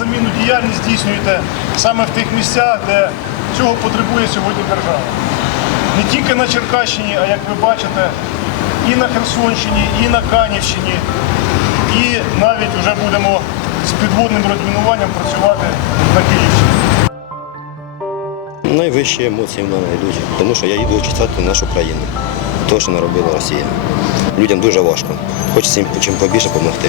замінну діяльність здійснюєте саме в тих місцях, де цього потребує сьогодні держава. Не тільки на Черкащині, а як ви бачите, і на Херсонщині, і на Канівщині, і навіть вже будемо з підводним розмінуванням працювати на Київщині. Найвищі емоції в мене йдуть, тому що я їду очистити нашу країну. Те, що наробила Росія. Людям дуже важко. Хочеться їм чим побільше допомогти.